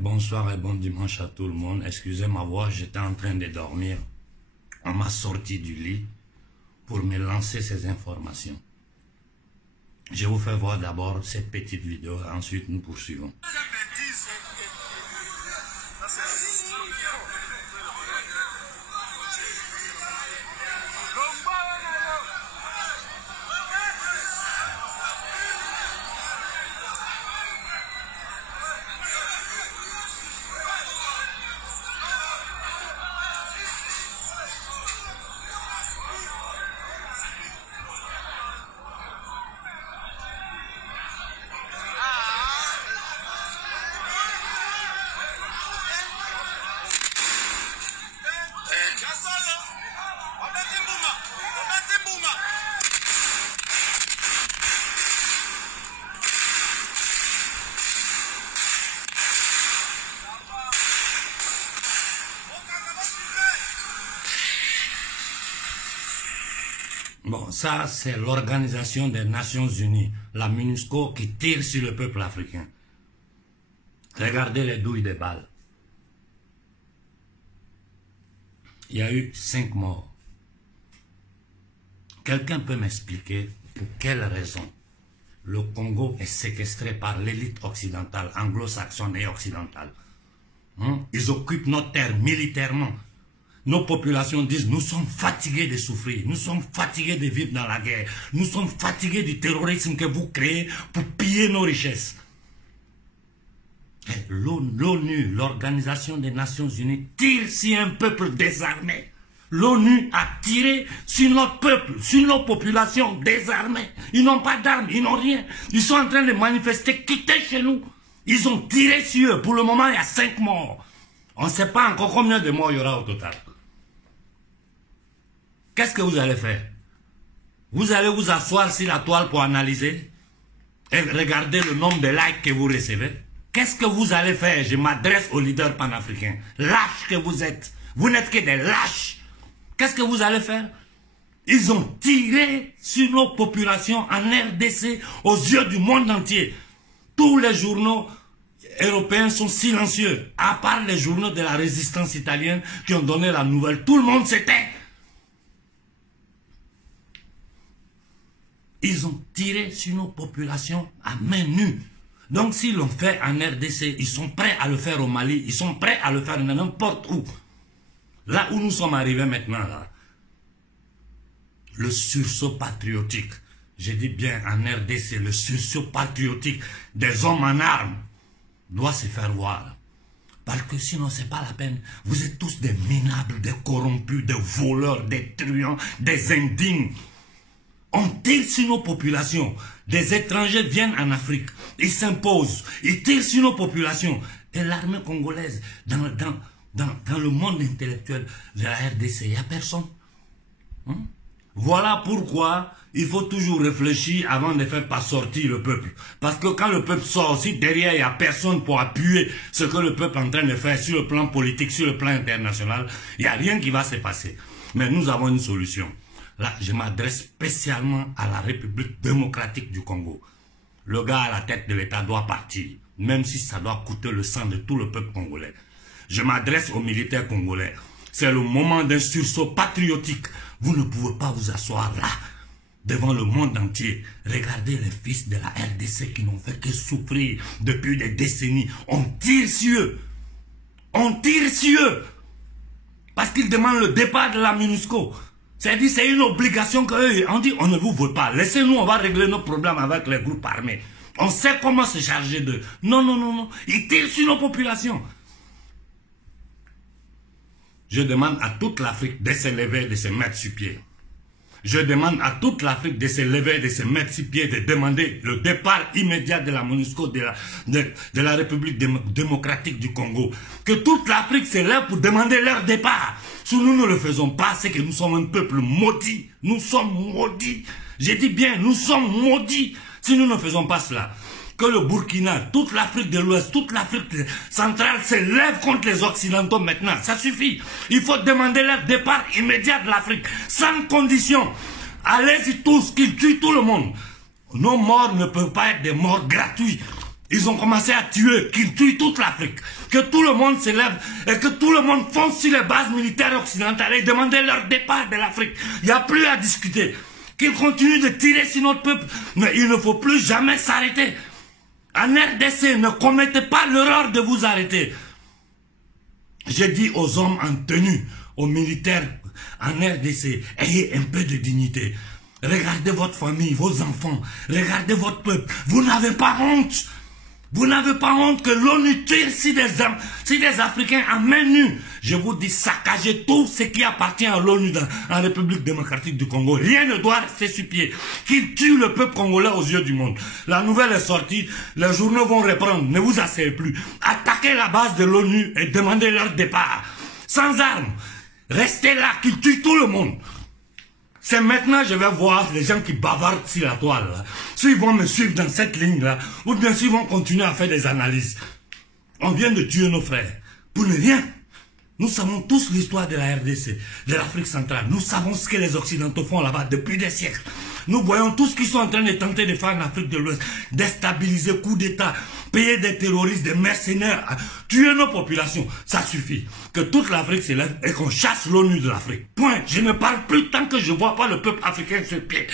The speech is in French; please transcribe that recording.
Bonsoir et bon dimanche à tout le monde. Excusez ma voix, j'étais en train de dormir. On m'a sorti du lit pour me lancer ces informations. Je vous fais voir d'abord cette petite vidéo, ensuite nous poursuivons. Bon, ça c'est l'Organisation des Nations Unies, la MONUSCO, qui tire sur le peuple africain. Regardez les douilles de balles. Il y a eu 5 morts. Quelqu'un peut m'expliquer pour quelle raison le Congo est séquestré par l'élite occidentale, anglo-saxonne et occidentale? Ils occupent notre terre militairement. Nos populations disent, nous sommes fatigués de souffrir, nous sommes fatigués de vivre dans la guerre, nous sommes fatigués du terrorisme que vous créez pour piller nos richesses. L'ONU, l'Organisation des Nations Unies, tire sur un peuple désarmé. L'ONU a tiré sur notre peuple, sur nos populations désarmées. Ils n'ont pas d'armes, ils n'ont rien. Ils sont en train de manifester, quitter chez nous. Ils ont tiré sur eux. Pour le moment, il y a 5 morts. On ne sait pas encore combien de morts il y aura au total. Qu'est-ce que vous allez faire? Vous allez vous asseoir sur la toile pour analyser et regarder le nombre de likes que vous recevez. Qu'est-ce que vous allez faire? Je m'adresse aux leaders panafricains. Lâches que vous êtes. Vous n'êtes que des lâches. Qu'est-ce que vous allez faire? Ils ont tiré sur nos populations en RDC aux yeux du monde entier. Tous les journaux européens sont silencieux, à part les journaux de la résistance italienne qui ont donné la nouvelle. Tout le monde se tait. Ils ont tiré sur nos populations à main nue. Donc s'ils l'ont fait en RDC, ils sont prêts à le faire au Mali, ils sont prêts à le faire n'importe où. Là où nous sommes arrivés maintenant, là, le sursaut patriotique, je dis bien en RDC, le sursaut patriotique des hommes en armes doit se faire voir. Parce que sinon, c'est pas la peine. Vous êtes tous des minables, des corrompus, des voleurs, des truands, des indignes. On tire sur nos populations. Des étrangers viennent en Afrique. Ils s'imposent. Ils tirent sur nos populations. Et l'armée congolaise, dans le monde intellectuel de la RDC, il n'y a personne. Voilà pourquoi il faut toujours réfléchir avant de faire pas sortir le peuple. Parce que quand le peuple sort, si derrière il n'y a personne pour appuyer ce que le peuple est en train de faire sur le plan politique, sur le plan international, il n'y a rien qui va se passer. Mais nous avons une solution. Là, je m'adresse spécialement à la République démocratique du Congo. Le gars à la tête de l'État doit partir, même si ça doit coûter le sang de tout le peuple congolais. Je m'adresse aux militaires congolais. C'est le moment d'un sursaut patriotique. Vous ne pouvez pas vous asseoir là, devant le monde entier. Regardez les fils de la RDC qui n'ont fait que souffrir depuis des décennies. On tire sur eux. On tire sur eux. Parce qu'ils demandent le départ de la MONUSCO. C'est-à-dire, c'est une obligation qu'eux, on dit, on ne vous veut pas. Laissez-nous, on va régler nos problèmes avec les groupes armés. On sait comment se charger d'eux. Non, non, non, non. Ils tirent sur nos populations. Je demande à toute l'Afrique de se lever, de se mettre sur pied. Je demande à toute l'Afrique de se lever, de se mettre sur pied, de demander le départ immédiat de la MONUSCO, de la République démocratique du Congo. Que toute l'Afrique se lève pour demander leur départ. Si nous ne le faisons pas, c'est que nous sommes un peuple maudit. Nous sommes maudits. J'ai dit bien, nous sommes maudits si nous ne faisons pas cela. Que le Burkina, toute l'Afrique de l'Ouest, toute l'Afrique centrale se lève contre les Occidentaux maintenant. Ça suffit. Il faut demander leur départ immédiat de l'Afrique, sans condition. Allez-y tous, qu'ils tuent tout le monde. Nos morts ne peuvent pas être des morts gratuits. Ils ont commencé à tuer, qu'ils tuent toute l'Afrique. Que tout le monde s'élève et que tout le monde fonce sur les bases militaires occidentales et demander leur départ de l'Afrique. Il n'y a plus à discuter. Qu'ils continuent de tirer sur notre peuple. Mais il ne faut plus jamais s'arrêter. En RDC, ne commettez pas l'erreur de vous arrêter. J'ai dit aux hommes en tenue, aux militaires en RDC, ayez un peu de dignité. Regardez votre famille, vos enfants, regardez votre peuple. Vous n'avez pas honte. Vous n'avez pas honte que l'ONU tire si des Africains en main nue. Je vous dis, saccagez tout ce qui appartient à l'ONU en République démocratique du Congo. Rien ne doit rester sur pied. Qu'ils tuent le peuple congolais aux yeux du monde. La nouvelle est sortie, les journaux vont reprendre. Ne vous asseyez plus. Attaquez la base de l'ONU et demandez leur départ. Sans armes. Restez là, qu'ils tuent tout le monde. C'est maintenant que je vais voir les gens qui bavardent sur la toile. S'ils vont me suivre dans cette ligne-là, ou bien s'ils vont continuer à faire des analyses. On vient de tuer nos frères. Pour ne rien. Nous savons tous l'histoire de la RDC, de l'Afrique centrale. Nous savons ce que les Occidentaux font là-bas depuis des siècles. Nous voyons tout ce qu'ils sont en train de tenter de faire en Afrique de l'Ouest. Déstabiliser, coup d'État, payer des terroristes, des mercenaires, tuer nos populations. Ça suffit. Que toute l'Afrique s'élève et qu'on chasse l'ONU de l'Afrique. Point. Je ne parle plus tant que je ne vois pas le peuple africain sur pied.